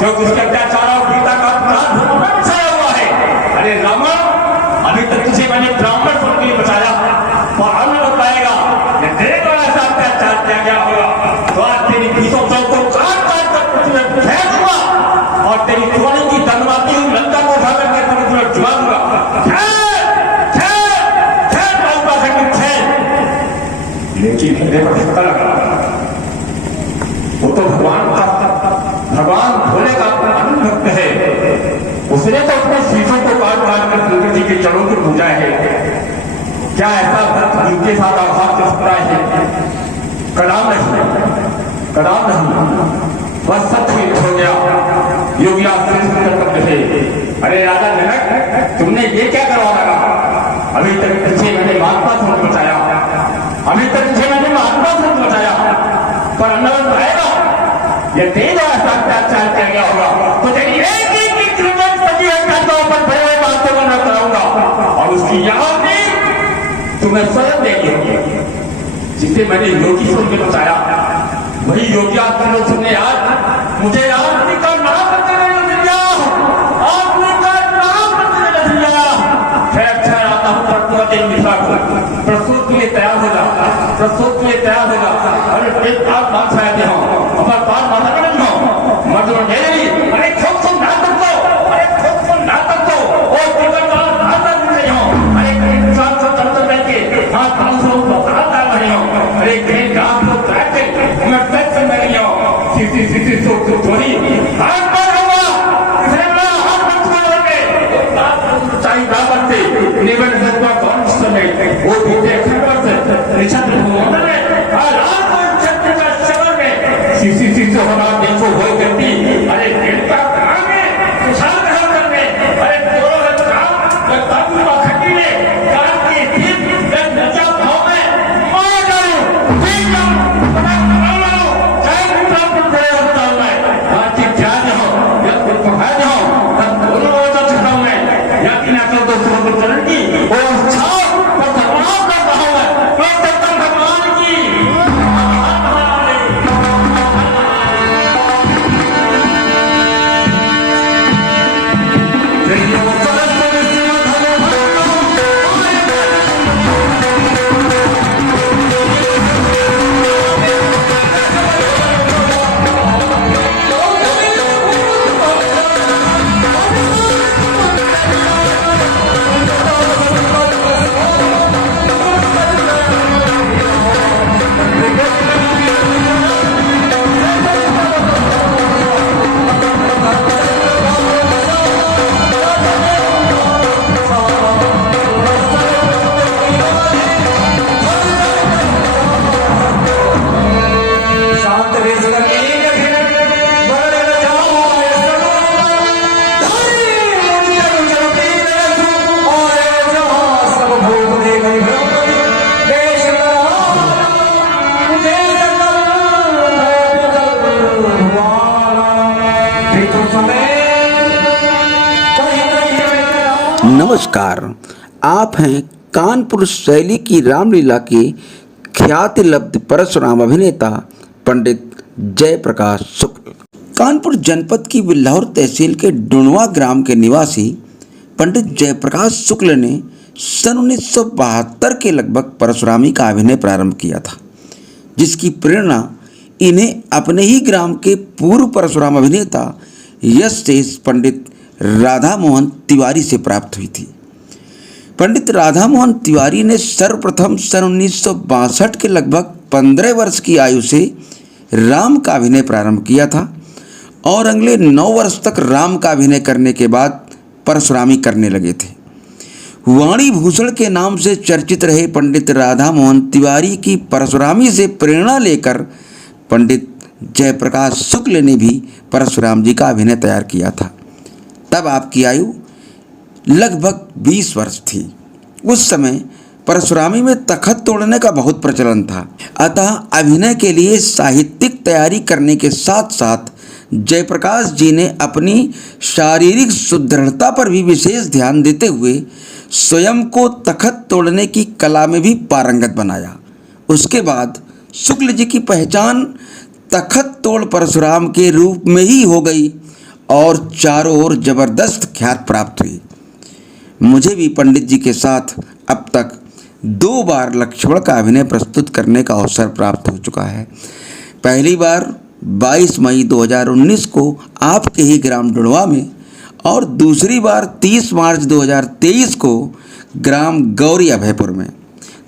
जो उसके अत्याचार और गीता का अपराध भूमि में छाया हुआ है। अरे रावण, अभी तक तुझे मैंने ब्राह्मण कुल के लिए बचाया और हमें बताएगा कि तेरे द्वारा ऐसा अत्याचार किया गया होगा तो आज तेरी बीसों सौ को काट काट कर तुझे फेंक दूंगा और तेरी थोड़ी की धनवाती हुई लंका को उठा करके तुझे जुआ दूंगा। लेकिन मेरे पर धक्का लगा। वो तो भगवान भोले का अनंत भक्त है। उसने तो अपने शीशों को काट काट कर शंकर जी के चरणों की पूजा है। क्या ऐसा भक्त जिनके साथ आघात कर सकता है? कलाम नहीं, बस सब ठीक हो गया। योगी थे। अरे राजा जनक, तुमने ये क्या करवा लगा? अभी तक तुझे मैंने महात्मा समझ बचाया, पर अन्नवंत आएगा ये तेज और अत्याचार किया गया होगा तो तेरी एक सजी हत्याओं पर बड़े बड़े बातों को मैं कराऊंगा और उसकी याद भी तुम्हें स्वयं देगी होगी। जिसे मैंने योगी सुन के बचाया वही योगी आज सुनने आज मुझे आदमी का नाम करते प्रस्तुत के लिए तैयार होगा। अरे एक बात बात छाते हो हमारे बात माता कर नहीं हो मजदूर नहीं। अरे खूब सुन ना तक दो और केवल बात ना नहीं हो। अरे साथ साथ अंदर बैठ के हाथ 500 बात आ रही हो। अरे कहीं गांव लोग बैठ के मैं बैठ कर मैं नहीं हो सीधी तो थोड़ी हाथ पर होगा इसने बड़ा हाथ मत छोड़ोगे बात चाहिए बराबर से निबंध सकता कौन समय वो बीते खबर से निश्चित होना है। रात को छत्र का शरण में सीसी से होना देखो हो करती। अरे गिरता कहां में विशाल कहां करने। अरे दोनों ताकू का खटी में कान की ठीक नचा भाव में मार डालूं ठीक डालूं चाहे दूसरा पर खड़े होता हूं मैं बातचीत ध्यान हो या कुछ पढ़ाए हो तब दोनों होता चुका मैं या कि ना तो दोस्तों को चरण की और छाओ और धर्माव कर रहा हूं मैं सत्तम भगवान की नमस्कार, आप हैं कानपुर शैली की रामलीला के ख्याति लब्ध परशुराम अभिनेता पंडित जयप्रकाश शुक्ल। कानपुर जनपद की बिल्हौर तहसील के डुनवा ग्राम के निवासी पंडित जयप्रकाश शुक्ल ने सन 1972 के लगभग परशुरामी का अभिनय प्रारंभ किया था, जिसकी प्रेरणा इन्हें अपने ही ग्राम के पूर्व परशुराम अभिनेता यश शेष पंडित राधा मोहन तिवारी से प्राप्त हुई थी। पंडित राधा मोहन तिवारी ने सर्वप्रथम सन 1962 के लगभग 15 वर्ष की आयु से राम का अभिनय प्रारंभ किया था और अगले 9 वर्ष तक राम का अभिनय करने के बाद परशुरामी करने लगे थे। वाणी भूषण के नाम से चर्चित रहे पंडित राधा मोहन तिवारी की परशुरामी से प्रेरणा लेकर पंडित जयप्रकाश शुक्ल ने भी परशुराम जी का अभिनय तैयार किया था। तब आपकी आयु लगभग 20 वर्ष थी। उस समय परशुरामी में तखत तोड़ने का बहुत प्रचलन था, अतः अभिनय के लिए साहित्यिक तैयारी करने के साथ साथ जयप्रकाश जी ने अपनी शारीरिक सुदृढ़ता पर भी विशेष ध्यान देते हुए स्वयं को तखत तोड़ने की कला में भी पारंगत बनाया। उसके बाद शुक्ल जी की पहचान तखत तोड़ परशुराम के रूप में ही हो गई और चारों ओर जबरदस्त ख्यात प्राप्त हुई। मुझे भी पंडित जी के साथ अब तक 2 बार लक्ष्मण का अभिनय प्रस्तुत करने का अवसर प्राप्त हो चुका है। पहली बार 22 मई 2019 को आपके ही ग्राम डुड़वा में और दूसरी बार 30 मार्च 2023 को ग्राम गौरी अभयपुर में।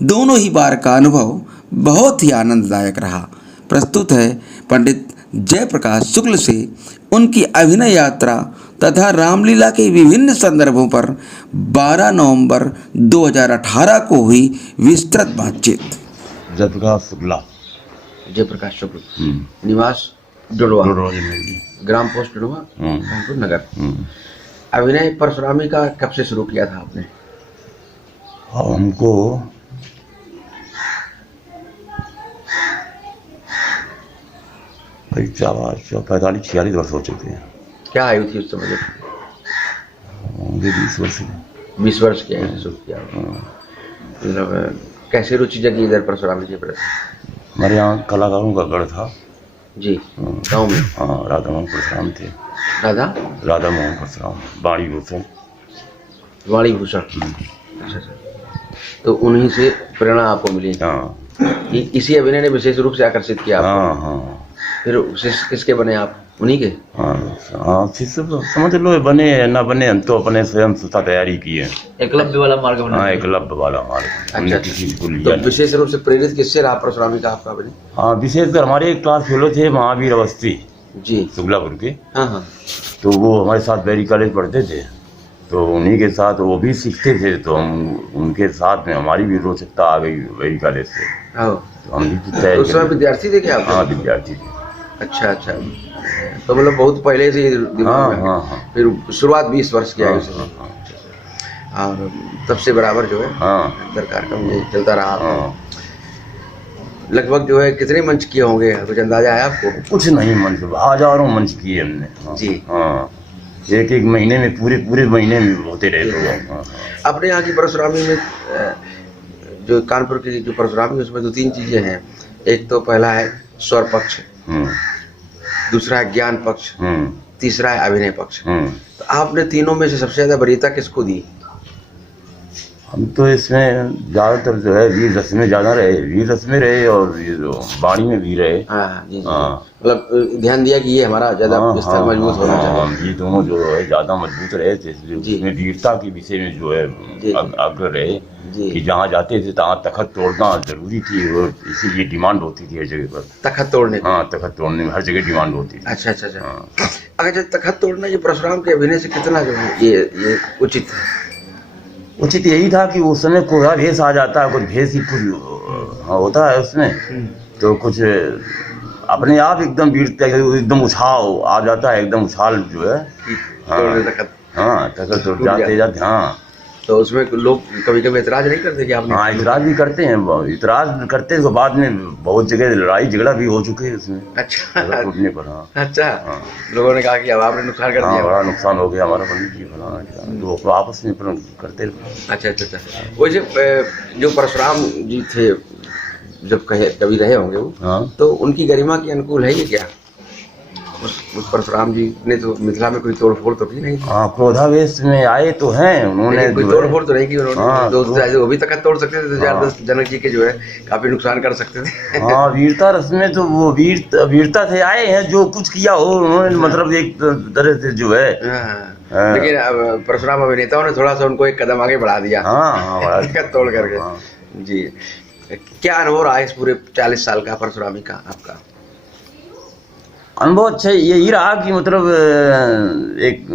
दोनों ही बार का अनुभव बहुत ही आनंददायक रहा। प्रस्तुत है पंडित जयप्रकाश शुक्ल से उनकी अभिनय यात्रा तथा रामलीला के विभिन्न संदर्भों पर 12 नवंबर 2018 को हुई विस्तृत बातचीत। जयप्रकाश शुक्ला। जयप्रकाश शुक्ल, निवास डुड़वा, ग्राम पोस्ट डुड़वा, कानपुर नगर। अभिनय परशुरामी का कब से शुरू किया था आपने? हमको भाई 45-46 वर्ष हो चुके हैं। क्या आयु थी उस समय? होंगे 20 वर्ष। 20 वर्ष की आयु से शुरू किया। मतलब कैसे रुचि जगी इधर परशुरामी के प्रति? हमारे यहाँ कलाकारों का गढ़ था जी, गाँव में। हाँ, राधा मोहन परशुराम थे। राधा मोहन परशुराम, वाणी भूषण। वाणी भूषण, अच्छा। तो उन्हीं से प्रेरणा आपको मिली? हाँ। इसी अभिनय ने विशेष रूप से आकर्षित किया आपको? हाँ। फिर किसके बने आप? उन्हीं के? हाँ, समझ लो, बने ना बने, हम तो अपने स्वयं स्वतः तैयारी किए। एकलव्य वाला मार्ग बना? हाँ, एकलव्य वाला मार्ग। अच्छा। तो विशेष रूप से प्रेरित किससे रहा परशुरामी का आपका अभिनय? हाँ, विशेषकर हमारे एक क्लास फेलो थे महावीर अवस्थी जी, शुक्लापुर के। हाँ। तो वो हमारे साथ बैरी कॉलेज पढ़ते थे, तो उन्हीं के साथ वो भी सीखते थे, तो हम उनके साथ में हमारी भी रोचकता आ गई बैरी कॉलेज से। तो हम भी उस समय विद्यार्थी थे क्या आप? हाँ, विद्यार्थी थे। अच्छा। तो मतलब बहुत पहले से दिमाग में। हाँ। फिर शुरुआत 20 वर्ष की आयु से, और तब से बराबर जो है अंदर कार्यक्रम ये चलता रहा। लगभग जो है कितने मंच किए होंगे, कुछ अंदाजा है आपको? कुछ नहीं, मंच हजारों मंच किए हमने जी। हाँ, एक महीने में, पूरे महीने में होते रहे लोग। अपने यहाँ की परशुरामी में जो कानपुर की जो परशुरामी, उसमें 2-3 चीजें हैं। एक तो पहला है स्वर पक्ष, दूसरा है ज्ञान पक्ष, तीसरा है अभिनय पक्ष। तो आपने तीनों में से सबसे ज्यादा वरीयता किसको दी? हम तो इसमें ज्यादातर जो है वीर रस में ज्यादा रहे, वीर रस में रहे, और ये जो वाणी में भी रहे। मतलब ध्यान दिया कि ये हमारा ज्यादा स्तर मजबूत होना चाहिए। ये दोनों जो है ज्यादा मजबूत रहे थे, इसमें वीरता के विषय में जो है अग्र रहे कि जहाँ जाते थे तहाँ तखत तोड़ना जरूरी थी, और इसीलिए डिमांड होती थी हर जगह पर तखत तोड़ने। हाँ, तखत तोड़ने में हर जगह डिमांड होती थी। अच्छा। अगर तखत तोड़ना ये परशुराम के अभिनय से कितना जो है ये उचित है? उचित यही था कि उस समय कोई भेष आ जाता है, कुछ भेष ही कुछ होता है उसमें, तो कुछ अपने आप एकदम वीरता, एकदम उछाल आ जाता है, एकदम उछाल जो है। हाँ, तखत तोड़ जाते। हाँ, तो उसमें लोग कभी एतराज नहीं करते कि आपने? हाँ, एतराज भी करते हैं, एतराज करते हैं। तो बाद में बहुत जगह लड़ाई झगड़ा भी हो चुके हैं उसमें। अच्छा। टूटने पर। हाँ। अच्छा। लोगों ने कहा कि अब आपने नुकसान कर दिया। बड़ा नुकसान हो गया हमारा, पंडित जी फलाना, तो आपस में करते रहे। अच्छा। वैसे जो परशुराम जी थे, जब कभी रहे होंगे वो, तो उनकी गरिमा के अनुकूल है ये क्या? उस परशुराम जी ने तो मिथिला में कोई तोड़फोड़ तो की नहीं? हाँ, क्रोधावेश में आए तो हैं उन्होंने, कोई तोड़फोड़ तो नहीं की उन्होंने। वो भी तखत तोड़ सकते थे, जबरदस्त जनक जी के जो है काफी नुकसान कर सकते थे। हाँ, वीरता रस में तो वो वीरता से आए हैं, जो कुछ किया हो उन्होंने, मतलब एक तरह से जो है। लेकिन परशुराम अभिनेताओं ने थोड़ा सा उनको एक कदम आगे बढ़ा दिया। हाँ, तखत तोड़ करके। जी, क्या अनुभव रहा इस पूरे 40 साल का परशुरामी का आपका? अनुभव अच्छा यही रहा कि मतलब एक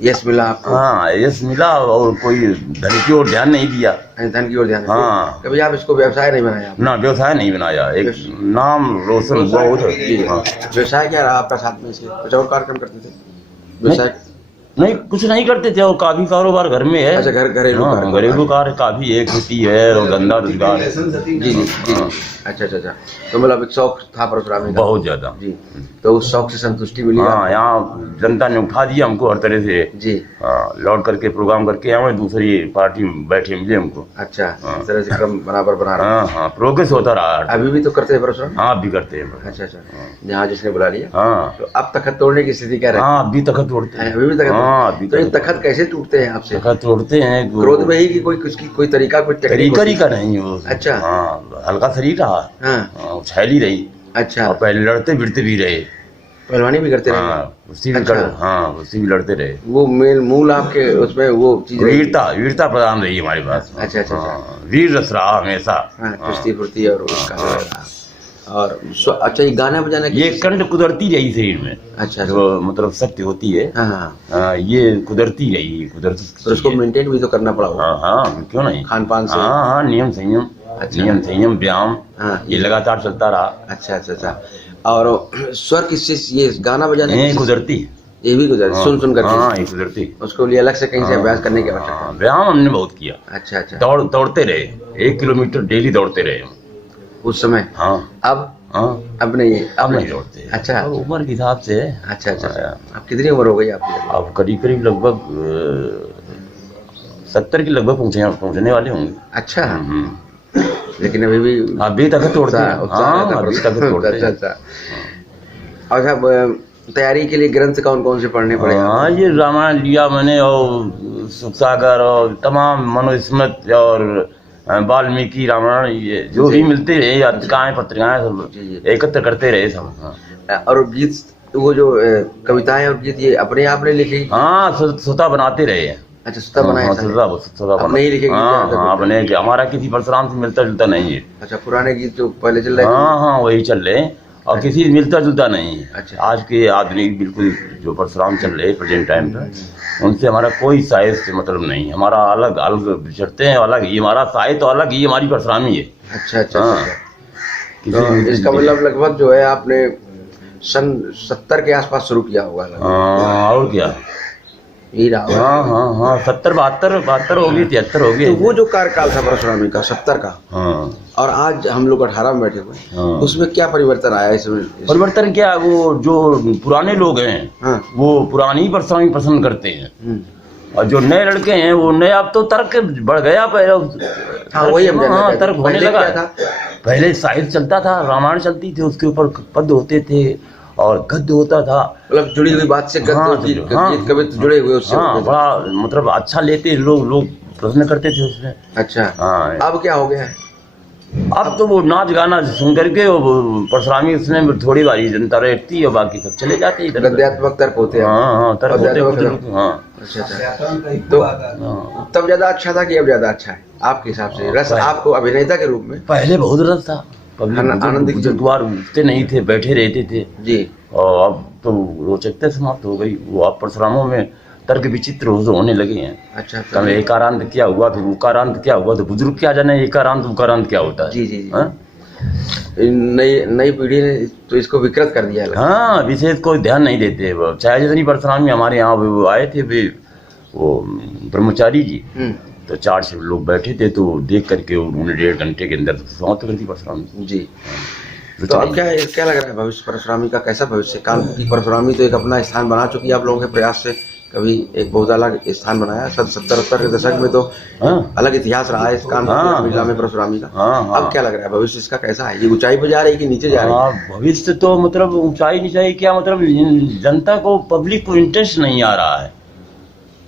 यश मिला आपको? हाँ, यश मिला, और कोई धन की ओर ध्यान नहीं दिया। धन की ओर ध्यान? हाँ। कभी आप इसको व्यवसाय नहीं बनाया? ना, व्यवसाय नहीं बनाया, एक नाम रोशन हुआ। व्यवसाय क्या रहा आपका साथ में से? कुछ और कार्यक्रम करते थे? व्यवसाय नहीं कुछ नहीं करते थे और काफी कारोबार घर में है। अच्छा, घरेलू हाँ, कारोबार। घरेलू कार्य काफी है, खेती है और धंधा रोजगार है। जी जी जी। अच्छा अच्छा अच्छा। तो मतलब एक शौक था परशुरामी का बहुत ज्यादा। जी। तो उस शौक से संतुष्टि मिली हाँ, आपको? यहाँ जनता ने उठा दिया हमको हर तरह से। जी। हाँ, लौट करके प्रोग्राम करके आए, दूसरी पार्टी में बैठे मिले हमको। अच्छा, इस तरह से क्रम बराबर बना रहा हाँ हाँ, प्रोग्रेस होता रहा। अभी भी तो करते हैं परशुराम? हाँ, अभी करते हैं। अच्छा अच्छा, जहाँ जिसने बुला लिया। हाँ तो अब तखत तोड़ने की स्थिति क्या रहती हाँ, अभी तखत तोड़ते है? हैं। अभी भी तखत? हाँ, अभी तो ये तखत तखत कैसे टूटते हैं आपसे? तखत तोड़ते हैं। क्रोध में ही कि कोई उसकी कोई तरीका, कोई टेक्निक तरीका होती है? का नहीं वो। अच्छा। हाँ, हल्का शरीर रहा। हाँ। उछाली रही। अच्छा, और पहले लड़ते भिड़ते भी रहे। पहलवानी भी करते रहे? हाँ, उसी भी अच्छा। हाँ, उसी भी लड़ते रहे। वो मेल मूल आपके उसमें वो चीज रही? वीरता प्रधान रही हमारे पास। अच्छा अच्छा अच्छा। हाँ, वीर रस रहा हमेशा। हाँ, कुश्ती फुर्ती और उसका जो रहा। और अच्छा, ये गाना बजाना ये कंड कुदरती रही शरीर में। अच्छा जो मतलब शक्ति होती है। हाँ हाँ। ये कुदरती रही, कुदरती। तो उसको मेंटेन भी तो करना पड़ा होगा। हाँ हाँ, क्यों नहीं। खान पान से? हाँ हाँ, नियम संयम। अच्छा। नियम संयम व्यायाम। हाँ। ये लगातार चलता रहा। अच्छा अच्छा अच्छा। और स्वर किससे, ये गाना बजाना ये किससे? कुदरती। ये भी गुजर सुन सुन कर? हाँ, ये कुदरती। उसको लिए अलग से कहीं से अभ्यास करने की आवश्यकता? हाँ, व्यायाम हमने बहुत किया। अच्छा अच्छा। दौड़ते रहे, 1 किलोमीटर डेली दौड़ते रहे हम। उस समय? हाँ अब? हाँ, अब नहीं? अब नहीं दौड़ते। अच्छा। अब उम्र के हिसाब से है। अच्छा अच्छा अच्छा। अब कितनी उम्र हो गई आपकी? अब करीब करीब लगभग 70 के लगभग पहुंचने वाले होंगे। अच्छा। हम्म। लेकिन अभी भी अभी तक तोड़ते हैं। उत्साह हाँ, रहता है अभी तक तोड़ते अच्छा हैं। अच्छा। अच्छा, तैयारी के लिए ग्रंथ कौन कौन से पढ़ने पड़े? हाँ, ये रामायण लिया मैंने और सुख सागर और तमाम मनुस्मृत और वाल्मीकि रामायण, ये जो भी मिलते रहे पत्रिकाएं सब एकत्र करते रहे सब। हाँ। और गीत, वो जो कविताएं और गीत, ये अपने आप ने लिखी? हाँ, स्वतः बनाते रहे। अच्छा, स्वतः बनाए? हाँ, स्वतः अब नहीं लिखे? हाँ हाँ, अपने हमारा किसी परशुराम से मिलता जुलता नहीं है। अच्छा, पुराने गीत जो पहले चल रहे थे? हाँ हाँ, वही चल रहे हैं और किसी से मिलता जुलता नहीं है। अच्छा। आज के आधुनिक बिल्कुल जो परशुराम चल रहे प्रेजेंट टाइम पे, उनसे हमारा कोई साहित्य से मतलब नहीं। हमारा अलग अलग विचरते हैं, अलग ही हमारा साहित्य, अलग ही हमारी परशुरामी है। अच्छा अच्छा हाँ। अच्छा। तो इसका मतलब लगभग जो है आपने सन 70 के आसपास शुरू किया होगा? और क्या। यही रहा होगा। हाँ हाँ हाँ, 70 72 हो गई, 73 हो गई। तो वो जो कार्यकाल था परशुरामी का 70 का, हाँ और आज हम लोग 18 में बैठे हुए हैं, हाँ। उसमें क्या परिवर्तन आया इसमें? परिवर्तन क्या, वो जो पुराने लोग हैं हाँ। वो पुरानी परशुरामी पसंद करते हैं, हम्म। और जो नए लड़के हैं वो नए, अब तो तर्क बढ़ गया। पहले हाँ, वही हम जानना हाँ, चाहते हैं। तर्क होने पहले लगा। क्या था? पहले साहित्य चलता था, रामायण चलती थी, उसके ऊपर पद्य होते थे और गद्य होता था। मतलब जुड़ी हुई बात से गद्य, हाँ, गीत हाँ। कविता जुड़े हुए उससे हाँ, होते थे। बड़ा मतलब अच्छा लेते लोग प्रश्न करते थे उसमें। अच्छा। हाँ। अब क्या हो गया है? अब तो वो नाच गाना सुन करके वो परशुरामी उसमें थोड़ी बारी जनता रहती है और बाकी सब चले जाते हैं इधर। गद्यात्मक तर्क होते हैं? हाँ हाँ, तर्क होते गद्यात्मक कुछ तर्क। लोग। हाँ अच्छा अच्छा। तो हाँ। तब ज्यादा अच्छा था कि अब ज्यादा अच्छा है आपके हिसाब से? रस आपको अभिनेता के रूप में? पहले बहुत रस था। आनंद की बुजुर्गवार उठते नहीं थे, बैठे रहते थे। जी। और अब तो रोचकता समाप्त हो गई। वो अब परशुरामों में तर्क विचित्र होने लगे हैं। अच्छा। कल एकारांत क्या हुआ, फिर उकारांत क्या हुआ, तो बुजुर्ग क्या जाने एकारांत उकारांत क्या होता है। जी जी जी। हाँ? नई पीढ़ी ने तो इसको विकृत कर दिया है। हाँ, विशेष कोई ध्यान नहीं देते। वो चाहे जितनी परशुरामी हमारे यहाँ वो आए थे भी, वो ब्रह्मचारी जी, तो 4 लोग बैठे थे, तो देख करके उन्होंने 1.5 घंटे के अंदर समाप्त कर दी परशुरामी जी। तो अब क्या लग रहा है भविष्य परशुरामी का? कैसा भविष्य? कानपुर की परशुरामी तो एक अपना स्थान बना चुकी है आप लोगों के प्रयास से, कभी एक बहुत अलग स्थान बनाया। 70-70 के दशक में तो हाँ अलग इतिहास रहा है इस कानपुर हाँ, जिला में परशुरामी का। हाँ, हाँ। अब क्या लग रहा है भविष्य इसका कैसा है? ये ऊंचाई पे जा रही है कि नीचे जा रही है? हाँ, भविष्य तो मतलब ऊंचाई नीचाई क्या, मतलब जनता को, पब्लिक को इंटरेस्ट नहीं आ रहा है।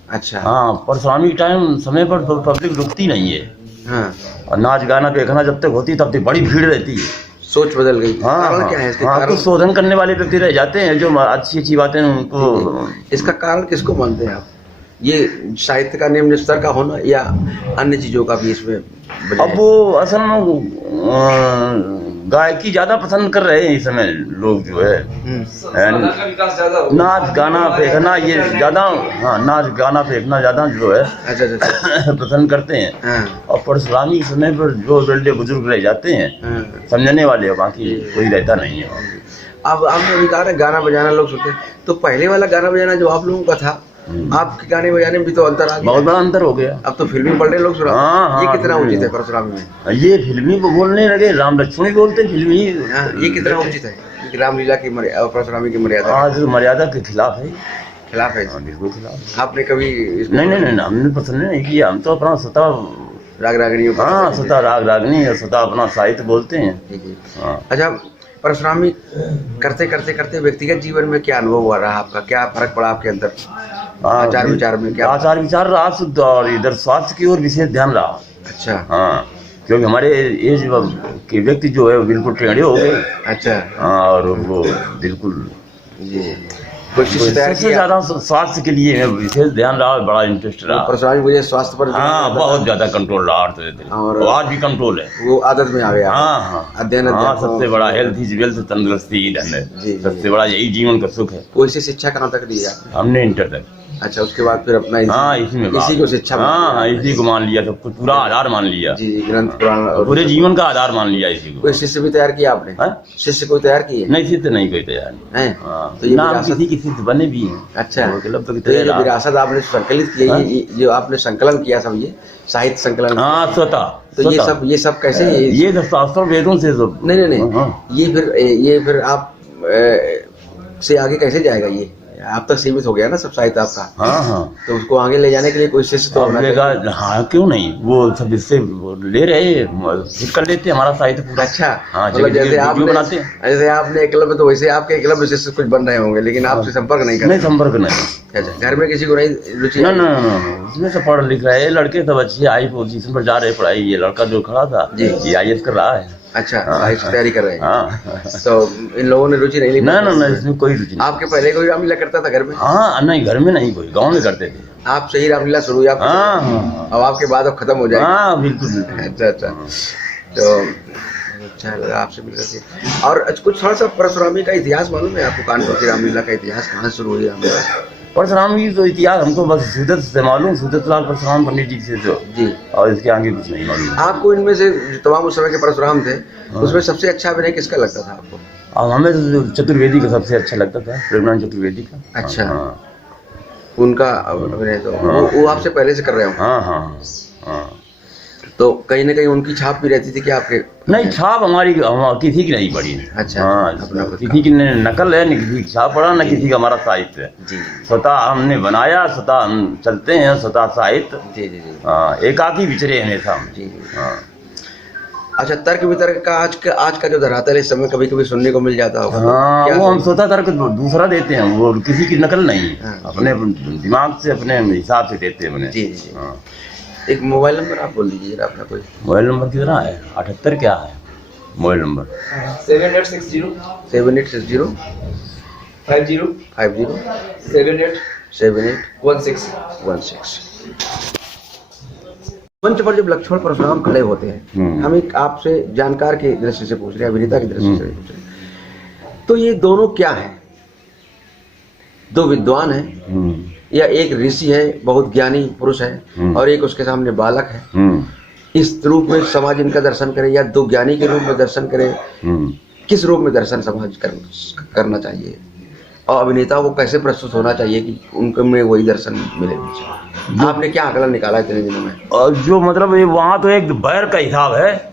अच्छा। हाँ, परशुरामी टाइम समय पर पब्लिक रुकती नहीं है। हाँ। और नाच गाना देखना जब तक होती तब तक बड़ी भीड़ रहती है। सोच बदल गई। हाँ, कारण क्या है इसके? हाँ, कारण कुछ शोधन करने वाले व्यक्ति रह जाते हैं जो अच्छी अच्छी बातें उनको। इसका कारण किसको मानते हैं आप? ये साहित्य का निम्न स्तर का होना या अन्य चीजों का भी इसमें? अब वो असल में गायकी ज्यादा पसंद कर रहे हैं इस समय लोग, जो है नाच गाना फेंकना ये ज्यादा। हाँ, नाच गाना फेंकना ज्यादा जो है अच्छा अच्छा। पसंद करते हैं। हाँ। और परशुरामी समय पर जो बड़े बुजुर्ग रह जाते हैं हाँ। समझने वाले, बाकी कोई रहता नहीं है। अब आपने अभी कहा ना गाना बजाना लोग सुनते हैं, तो पहले वाला गाना बजाना जो आप लोगों का था आपके गाने बजाने में भी तो अंतर आ गया। बहुत बड़ा अंतर हो गया। अब तो फिल्मी पढ़ रहे लोग सुना। हाँ, ये हाँ, कितना फिल्मी। उचित है परशुरामी में? ये फिल्मी को बोलने लगे, राम लक्ष्मण ही बोलते हैं फिल्मी। हाँ, ये कितना उचित है कि रामलीला की और परशुरामी की मर्यादा आज मर्यादा के खिलाफ है, खिलाफ है? हाँ, बिल्कुल खिलाफ। आपने कभी इसको नहीं नहीं नहीं, हमने पसंद नहीं किया। हम तो अपना स्वतः राग रागनियों पर हाँ करते स्वतः राग रागनी और स्वतः अपना साहित्य बोलते हैं। हैं? जी। हाँ। अच्छा, परशुरामी करते करते करते व्यक्तिगत जीवन में क्या अनुभव हुआ रहा आपका? क्या फर्क पड़ा आपके अंदर आचार विचार में? क्या आचार विचार रहा शुद्ध, और इधर स्वास्थ्य की ओर विशेष ध्यान रहा। अच्छा हाँ, क्योंकि हमारे एज के व्यक्ति जो है वो बिल्कुल टेढ़े हो गए। अच्छा हाँ, और वो बिल्कुल जी। कोई शिष्य तैयार सबसे किया? ज्यादा स्वास्थ्य के लिए विशेष ध्यान रहा, बड़ा इंटरेस्ट रहा। परशुरामी मुझे स्वास्थ्य पर हाँ, बहुत ज्यादा कंट्रोल रहा और आज भी कंट्रोल है। वो आदत में आ गया। हाँ हाँ अध्ययन हाँ, अध्यापन। सबसे बड़ा हेल्थ इज वेल्थ, तंदुरुस्ती ही धन है। जी। सबसे बड़ा यही जीवन का सुख है। कोई सी शिक्षा कहाँ तक ली आपने? हमने इंटर तक। अच्छा, उसके बाद फिर अपना हाँ, इसी में इसी को शिक्षा हाँ हाँ, इसी को मान लिया, सब कुछ पूरा आधार मान लिया। जी ग्रंथ पुराण और पूरे जीवन का आधार मान लिया इसी को। कोई शिष्य भी तैयार किया आपने? हाँ? शिष्य कोई तैयार किए नहीं, सिद्ध नहीं कोई तैयार हैं? हाँ, तो ये नाम विरासत- किसी की सिद्ध बने भी हैं। अच्छा, मतलब तो तो ये जो विरासत आपने संकलित की है, हाँ? ये जो आपने संकलन किया सब, ये साहित्य संकलन, हाँ स्वतः। तो स्वतः। ये सब कैसे? ये तो शास्त्र वेदों से सब। नहीं नहीं नहीं, हाँ। ये फिर आप से आगे कैसे जाएगा ये? आप तक सीमित हो गया ना सब साहित्य आपका। हाँ हाँ, तो उसको आगे ले जाने के लिए कोई शिष्य तो होना चाहिए। अब हाँ, क्यों नहीं, वो सब इससे वो ले रहे फिर कर लेते हैं हमारा साहित्य पूरा। अच्छा, हाँ, मतलब वीडियो बनाते हैं। जैसे आपने एकलव्य, तो वैसे आपके एकलव्य शिष्य कुछ बन रहे होंगे, लेकिन आपसे संपर्क नहीं कर नहीं, संपर्क नहीं। अच्छा, घर में किसी को नहीं रुचि? ना ना ना, उसमें सब पढ़ लिख रहे हैं लड़के, सब अच्छी हाई पोजीशन पर जा रहे हैं पढ़ाई। ये लड़का जो खड़ा था जी। ये IAS कर रहा है। अच्छा, आईएएस की तैयारी कर रहे हैं। हाँ, तो इन लोगों ने रुचि नहीं ली? ना ना ना, इसमें कोई रुचि नहीं। आपके पहले कोई रामलीला करता था घर में? हाँ नहीं, घर में नहीं, कोई गाँव में करते थे। आपसे ही रामलीला शुरू हुई? हाँ हाँ अब आपके बाद अब खत्म हो जाएगी? हाँ, बिल्कुल बिल्कुल। अच्छा अच्छा, तो अच्छा लगा आपसे मिलकर के। और कुछ थोड़ा सा परशुरामी का इतिहास मालूम है आपको? कानपुर की रामलीला का इतिहास, कहाँ शुरू हुई रामलीला? परशुराम की तो इतिहास हमको बस सूदत से मालूम, सूदत लाल परशुराम पंडित जी से, जो जी। और इसके आगे कुछ नहीं मालूम। आपको इनमें से जो तमाम उस समय के परशुराम थे, उसमें सबसे अच्छा अभिनय किसका लगता था आपको? और हमें तो चतुर्वेदी का सबसे अच्छा लगता था, प्रेमानंद चतुर्वेदी का। अच्छा। हाँ उनका अभिनय तो वो आपसे पहले से कर रहे हो? हाँ हाँ हाँ। तो कहीं ना कहीं उनकी छाप भी रहती थी कि आपके? नहीं, छाप हमारी किसी की नहीं पड़ी। अच्छा, हाँ, अपना खुद किसी की नकल है, न किसी की छाप पड़ा, न किसी का हमारा साहित्य है। जी स्वतः हमने बनाया, स्वतः हम चलते हैं, स्वतः साहित्य। जी जी जी हाँ, एकाकी विचरे हमेशा हम। जी जी। हाँ अच्छा, तर्क वितर्क का आज का जो धरातल है, इस समय कभी कभी सुनने को मिल जाता होगा, तो हाँ, क्या वो हम स्वतः तर्क दूसरा देते हैं, वो किसी की नकल नहीं। हाँ, अपने दिमाग से, अपने हिसाब से देते हैं अपने। जी जी जी। हाँ। एक मोबाइल नंबर आप बोल दीजिए अपना कोई। मोबाइल नंबर कितना है? 78 क्या है मोबाइल नंबर? 7860 7860 50 50 78 78 16। मंच पर जब लक्ष्मण परशुराम खड़े होते हैं, हम एक आपसे जानकार की दृष्टि से पूछ रहे हैं, अभिनेता की दृष्टि से पूछ रहे हैं, तो ये दोनों क्या है? दो विद्वान हैं, या एक ऋषि है, बहुत ज्ञानी पुरुष है, और एक उसके सामने बालक है? इस रूप में समाज इनका दर्शन करे, या दो ज्ञानी के रूप में दर्शन करे? किस रूप में दर्शन समाज करना चाहिए, और अभिनेता को कैसे प्रस्तुत होना चाहिए कि उनके में वही दर्शन मिले? आपने क्या आकलन निकाला इतने दिनों में? और जो मतलब ये वहाँ तो एक बैर का हिसाब है।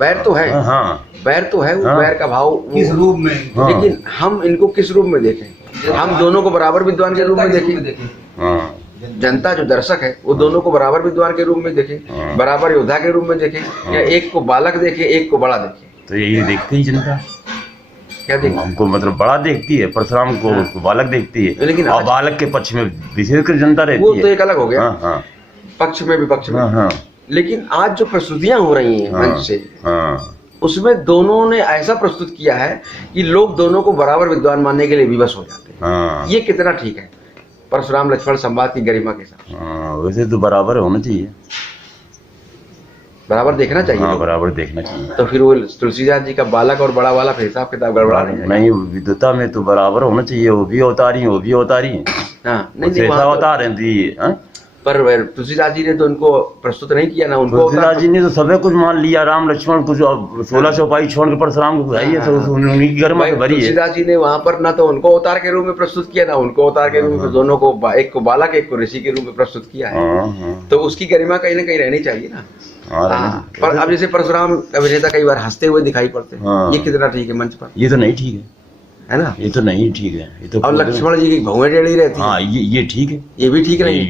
बैर तो है, हाँ बैर तो है, वो हाँ। बैर का भाव किस रूप में? हाँ। लेकिन हम इनको किस रूप में देखें? हम दोनों को बराबर विद्वान के रूप में देखें? हाँ जनता जो दर्शक है वो दोनों को बराबर विद्वान के रूप में देखे, बराबर योद्धा के रूप में देखे, या एक को बालक देखे, एक को बड़ा देखे? तो यही देखती ही जनता। क्या देखे? हमको मतलब बड़ा देखती है, परशुराम को उसको बालक देखती है, लेकिन और आज- बालक के पक्ष में विशेषकर जनता रहती वो है। तो एक अलग हो गया, हाँ हाँ पक्ष में विपक्ष में। हाँ हाँ लेकिन आज जो प्रस्तुतियां हो रही हैं मंच से, हाँ उसमें दोनों ने ऐसा प्रस्तुत किया है कि लोग दोनों को बराबर विद्वान मानने के लिए विवश हो जाते हैं। हाँ ये कितना ठीक है परशुराम लक्ष्मण संवाद की गरिमा के साथ? हाँ, वैसे तो बराबर होना चाहिए। बराबर देखना चाहिए। हाँ, बराबर देखना चाहिए। तो फिर वो तुलसीदास जी का बालक और बड़ा वाला फिर हिसाब किताब गड़बड़ा नहीं जाएगा? नहीं, विद्वता में तो बराबर होना चाहिए। वो भी अवतारी है, वो भी अवतारी है। हाँ, नहीं कुछ ऐसा वहाँ तो- अवतार है दी। हाँ? पर तुलसीदास जी ने तो उनको प्रस्तुत नहीं किया ना, उनको तुलसीदास जी ने तो सबे कुछ मान लिया, राम लक्ष्मण कुछ 16 चौपाई छोड़ के परशुराम को बुझाई है, तो उन्हीं की गर्मा से भरी है। तुलसीदास जी ने वहां पर ना तो उनको अवतार के रूप में प्रस्तुत किया, ना उनको अवतार के रूप में, दोनों को एक को बालक एक को ऋषि के रूप में प्रस्तुत किया है। तो उसकी गरिमा कहीं ना कहीं रहनी चाहिए ना। पर अब जैसे परशुराम अभिनेता कई बार हंसते हुए दिखाई पड़ते हैं, ये कितना ठीक है मंच पर? ये तो नहीं ठीक है ना, ये तो नहीं ठीक है, ये तो। और लक्ष्मण जी की भौएं टेढ़ी रहती है। हाँ, ये ठीक है, ये भी ठीक नहीं।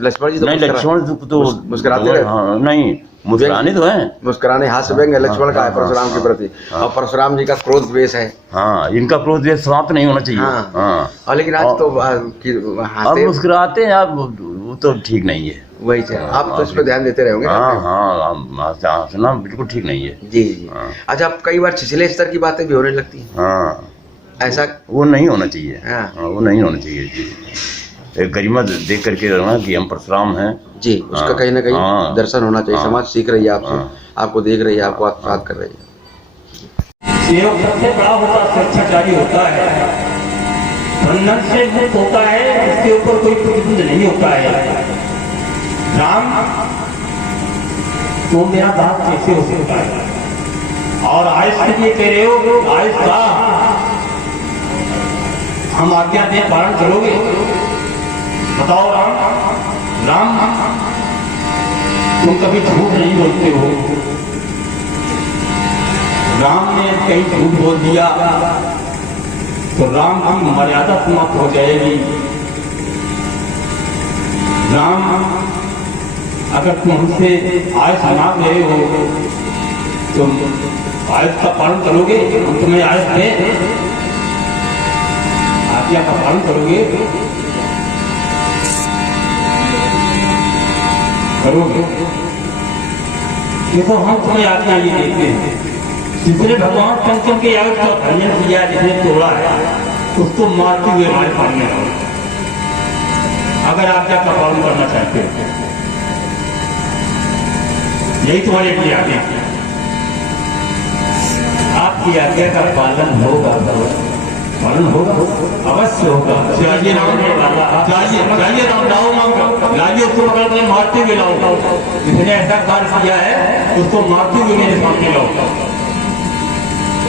लक्ष्मण जी तो नहीं, लक्ष्मण तो मुस्कुराते रहते। हाँ, नहीं मुस्कुराने तो है, मुस्कुराने, हास्य व्यंग्य लक्ष्मण का है परशुराम के प्रति, और परशुराम जी का क्रोध द्वेष है। हाँ, इनका क्रोध द्वेष समाप्त नहीं होना चाहिए। हाँ, और लेकिन आज तो अब मुस्कुराते हैं आप, वो तो ठीक नहीं है। वही है, आप तो इस पर ध्यान देते रहोगे। हाँ, सुना बिल्कुल ठीक नहीं है जी जी। अच्छा, अब कई बार छिछले स्तर की बातें भी होने लगती हैं। हाँ, ऐसा वो नहीं होना चाहिए। हाँ, वो नहीं होना चाहिए जी। एक गरिमा देख करके रहना कि हम परशुराम हैं जी, उसका कहीं ना कहीं दर्शन होना चाहिए। समाज सीख रही है आपसे, आपको देख रही है, आपको आत्मसात कर रही है। सेवक सबसे बड़ा होता स्वेच्छाचारी होता है, बंधन से मुक्त होता है, इसके ऊपर कोई प्रतिबंध नहीं होता है। राम तो मेरा दास कैसे हो सकता है? और आयुष के लिए कह रहे हो, आयुष का हम आज्ञा दे पालन करोगे? बताओ राम, तुम कभी झूठ नहीं बोलते हो। राम ने कहीं झूठ बोल दिया तो राम की मर्यादा समाप्त हो जाएगी। राम, अगर तुम हमसे आयुष मांग रहे हो तो आयुष का पालन करोगे? हम तुम्हें आयुष दें, आज्ञा का पालन करोगे? करोगे? देखो, हम तुम्हें आज्ञा ये देते हैं, जिसने भगवान शंकर के आयुष का भजन किया, जिसने तोड़ा है, उसको मारते हुए हमारे पानी में, अगर आज्ञा का पालन करना चाहते हो। यही तुम्हारे लिए आज्ञा है। आपकी आज्ञा का पालन होगा, पालन होगा, अवश्य होगा। चाहिए राम, चाहिए राम, लाओ मांगो, लाइए उसको पकड़ के मारते हुए लाओ। जिसने ऐसा कार्य किया है उसको मारते हुए मेरे सामने लाओ,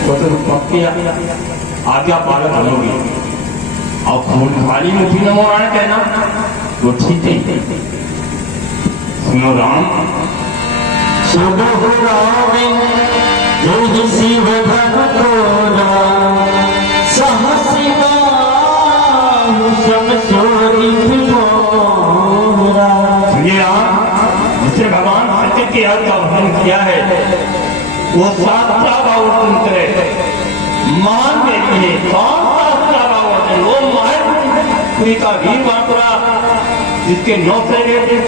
तो तुम पक्के आज्ञा पालन करोगे। और खून खाली मुट्ठी में मोराना कहना वो ठीक है। सुनो राम, सुनो राम, जो शिव भगतोरा सहसिवा जिसने भगवान सत्य के अर्थ का वर्णन किया है वो शास्त्रावर्तन मान देती है। कौन शास्त्रावर्तन? वो मायापुरी का वीर बांकुरा, जिसके 9 से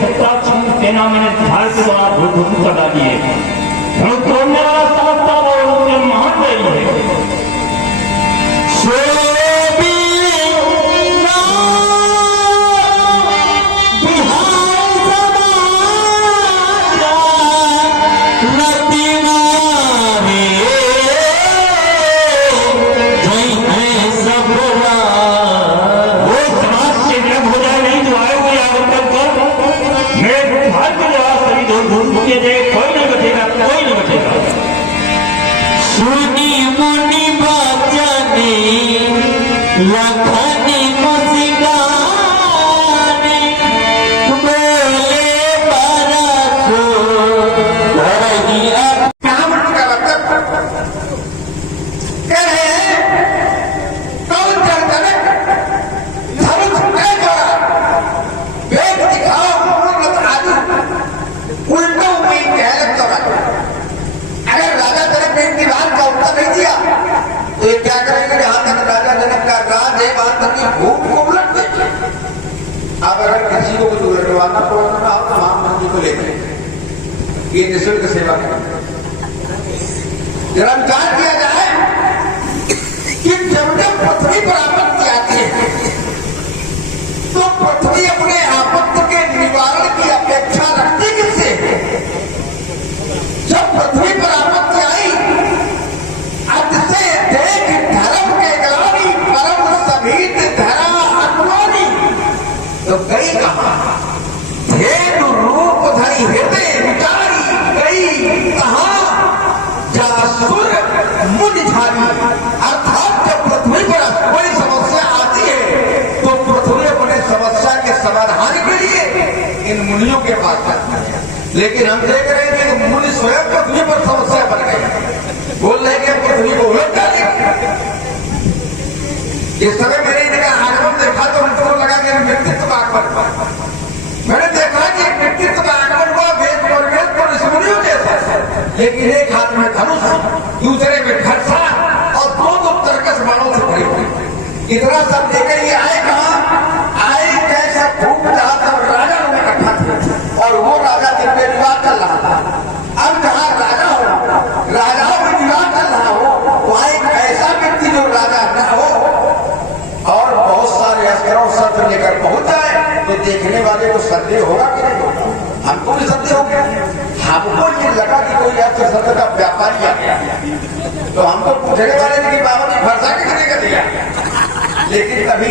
17 सेना में झाड़ के द्वारा भूत कर डाली है। तोड़ने वाला शास्त्रावर्तन मान रही है। ये निःशुल्क सेवा है। जरा विचार किया जाए कि जब जब पृथ्वी पर आपत्ति आती है तो पृथ्वी अपने आपत्ति के निवारण की अपेक्षा रखती किससे? जब पृथ्वी पर आपत्ति आई, अज से देख धर्म के ग्लानि परम समीत धरा अनवानी, तो गई कहां? इन मुनियों के पास जाता है। लेकिन हम देख रहे हैं कि मुनि स्वयं पृथ्वी पर समस्या बन गई, बोल रहे हैं कि पृथ्वी को उलट डालेंगे। इस समय मैंने इनका आगमन देखा तो हमको लगा कि व्यक्तित्व का आगमन, मैंने देखा कि व्यक्तित्व का आगमन हुआ वेद पर ऋषि मुनियों जैसा, लेकिन एक हाथ में धनुष, दूसरे में खरसा और दो तर्कस बाणों से भरी हुई। इतना सब लेकर ये आए कहाँ? आए कैसा भूख जहां सब राजा लोग इकट्ठा थे और वो राजा जिनपे विवाह चल रहा था। अब जहां राजा हो, राजाओं में विवाह चल रहा हो, वहां एक ऐसा व्यक्ति जो राजा न हो और बहुत सारे अस्त्रों शस्त्र लेकर पहुंच जाए तो देखने वाले को संदेह होगा कि नहीं होगा? हमको भी संदेह हो गया। हमको ये लगा कि कोई अस्त्र शस्त्र का व्यापारी आ गया, तो हमको पूछने वाले थे कि बाबा जी फरसा कितने का दिया, लेकिन कभी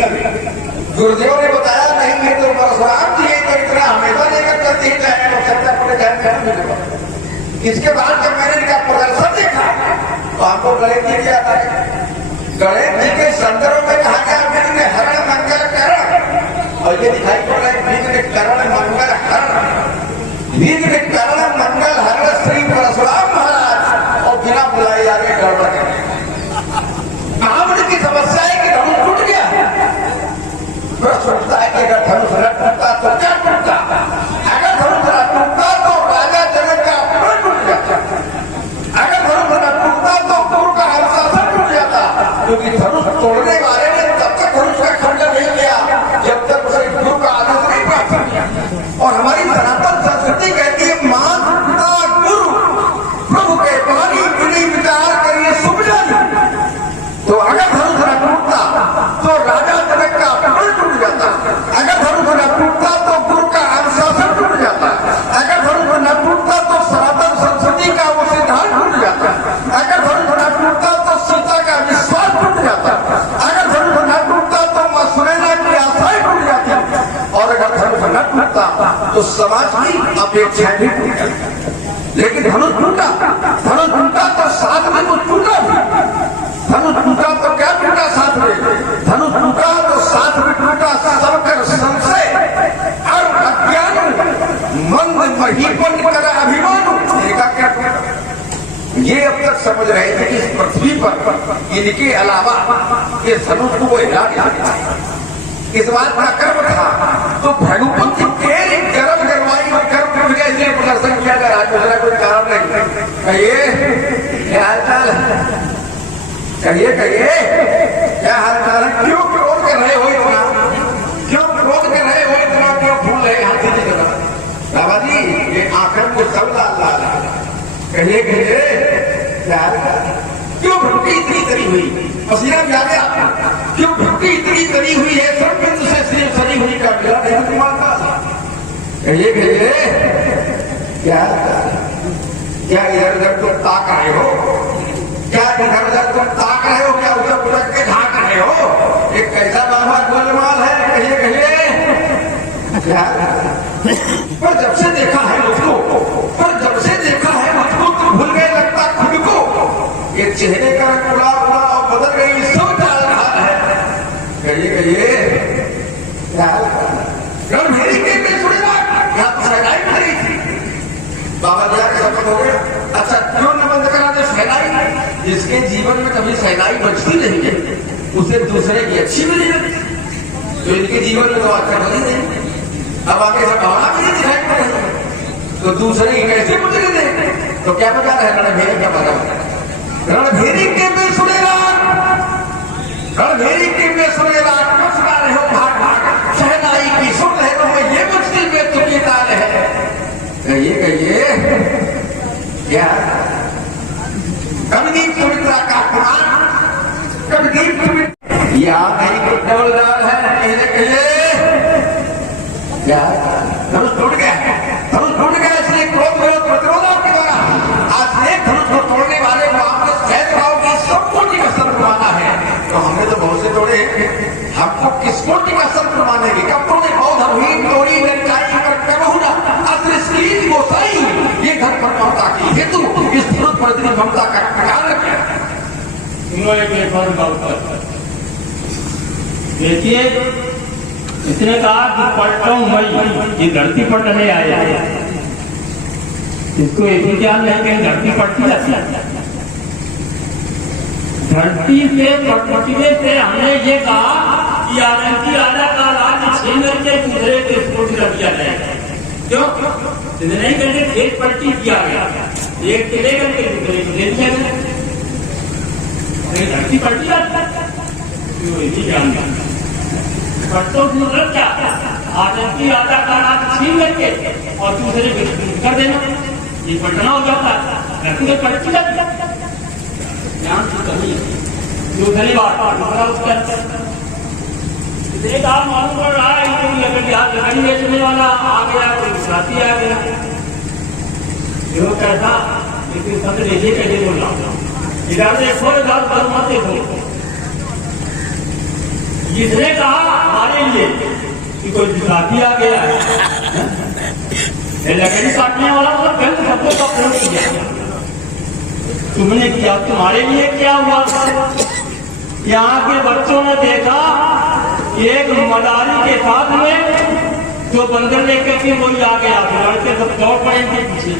गुरुदेव ने बताया नहीं, ये तो परशुराम जी तो इतना हमेशा लेकर चलते ही जाए तो सबका पूरे जाए। इसके बाद जब मैंने इनका प्रदर्शन देखा तो हमको गणेश जी याद आया। गणेश जी के संदर्भ में कहा गया विघ्न हरण मंगल करण, और ये दिखाई पड़ रहा है विघ्न करण मंगल हरण, विघ्न करण मंगल हरण श्री परशुराम महाराज, और बिना बुलाए आगे गड़बड़ रावण की समस्या है कि धनुष टूट गया। सोचता है कि अगर धनुष न टूटता तो क्या टूटता, अगर धनुष न टूटता तो राजा जनक का प्राण टूट जाता, अगर धनुष न टूटता तो गुरु का अनुशासन टूट जाता, क्योंकि धनुष तोड़ने वाले ने तब तक धनुष का खंडन नहीं किया जब तक उसे गुरु का आदेश नहीं प्राप्त किया। और हमारी सनातन संस्कृति कहती है माता गुरु प्रभु के पानी बिनी विचार करिए शुभ जानी। तो अगर धनुष न टूटता तो राजा जनक का प्राण टूट जाता, अगर धनुष न टूटता तो गुरु का अनुशासन टूट जाता, अगर धनुष न टूटता तो सनातन संस्कृति का वो सिद्धांत टूट जाता, अगर धनुष न टूटता तो सीता का विश्वास टूट जाता, अगर धनुष न टूटता तो मां सुनैना की आशाएं टूट जाती, और अगर धनुष न टूटता तो समाज की अपेक्षाएं भी टूट जाती। लेकिन धनुष टूटा, धनुष टूटा तो साथ में कुछ टूटा भी, धनुष टूटा तो क्या टूटा साथ में, धनुष टूटा तो साथ में टूटा सबकर संशय और अज्ञान मंद महीपन कर अभिमान। इनका क्या टूटा? ये अब तक समझ रहे थे कि इस पृथ्वी पर इनके अलावा ये धनुष को हिला दिया, इस बात का कर्म था। तो भगवत के गर्भ गरवाई और गर्भ टूट गया, इसलिए प्रदर्शन किया गया। आज दूसरा कोई कारण नहीं। कहिए क्या हाल चाल, कहिए कहिए क्या हाल चाल है? क्यों क्रोध कर रहे हो इतना, क्यों क्रोध कर रहे हो इतना, क्यों फूल रहे हाथी की तरह? बाबा जी ये आंखों को सब लाल लाल है। कहिए कहिए क्या हाल चाल, क्यों भक्ति इतनी तरी हुई, पसीना भी आ गया, क्यों भक्ति इतनी तरी हुई है? सब बिंदु से सिर्फ सरी हुई का मिला नहीं तुम्हारे पास। कहिए कहिए क्या हाल चाल, क्या इधर उधर तुम ताक रहे हो, क्या इधर उधर तुम ताक रहे हो, क्या उधर उधर के ढाक रहे हो? एक कैसा बाबा गोलमाल है। कहिए कहिए क्या, पर जब से देखा है मुझको, पर जब से देखा है मुझको तो भूल गए लगता खुद को। ये चेहरे का रंग उड़ा उड़ा और बदल गई, सब डाल रहा है। कहिए कहिए क्या, रणभेरी के में सुनेगा यहाँ तो सहनाई भरी थी। बाबा जी आगे शपथ हो गया, अच्छा क्यों न बंद करा दे सहनाई? जिसके जीवन में कभी सहनाई बचती नहीं है उसे दूसरे की अच्छी मिली है, तो इनके जीवन में तो अच्छा बनी नहीं। अब आगे से भावना भी नहीं दिखाई पड़ रही, तो दूसरे की कैसे मुझे दे? तो क्या बता रहे रणभेरी का बता, रणभेरी के में सुनेगा, रणभेरी के में सुनेगा, क्यों सुना रहे हो भाग भाग, सहनाई की सुन रहे हो, ये मुश्किल में तुम्हें ताल है। कहिए कहिए क्या, कविदीप सुमित्रा का कुमार, कविदीप सुमित्रा यहाँ कहीं को डबलदार है। कहिए क्या, धनुष टूट गया, धनुष टूट गया, इसलिए क्रोध विरोध प्रतिरोध आपके द्वारा। आज एक धनुष को तोड़ने वाले को आपने सहज भाव की सब कोटि का शस्त्र माना है, तो हमने तो बहुत से तोड़े, हमको किस कोटि का शस्त्र मानेंगे? कपड़ों ने बहुत हुई तोड़ी लड़काई कर कबहुना असर स्क्रीन गोसाई, ये घर पर ममता की हेतु इस धनुष पर इतनी ममता का कारण क्या? एक और बात देखिए, इसने कहा कि पलटूं मैं, ये धरती पलटने आया है। इसको एक ज्ञान नहीं कहीं धरती पलटी जाती है। धरती से पलटने से हमने ये कहा कि आतंकी राजा का राज छीन करके दूसरे देश को रख दिया जाएगा। क्यों? नहीं करके खेत पलटी किया गया, एक के लेकर के दूसरे को दे दिया गया। धरती पलटी जाती है, पलटों से मतलब क्या? आतंकी राजा का राज छीन करके और दूसरे को कर देना, ये पलटना हो जाता है। धरती से पलटी जाती है, ध्यान से कभी दूसरी बात दूसरा उसका एक आप मालूम पड़ रहा है कि अगर यहाँ लकड़ी बेचने वाला आ गया, कोई गुजराती आ गया, जो कैसा, लेकिन समझ लीजिए कैसे बोल रहा हूँ। इधर देखो इधर उधर मत देखो। जिसने कहा हमारे लिए कि कोई गुजराती आ गया है, लकड़ी काटने वाला तो गलत शब्दों का प्रयोग किया। तुमने किया, तुम्हारे लिए क्या हुआ? यहाँ के बच्चों ने देखा एक मदारी के साथ में जो बंदर लेकर के वही आ गया, लड़के सब दौड़ पड़े इनके पीछे।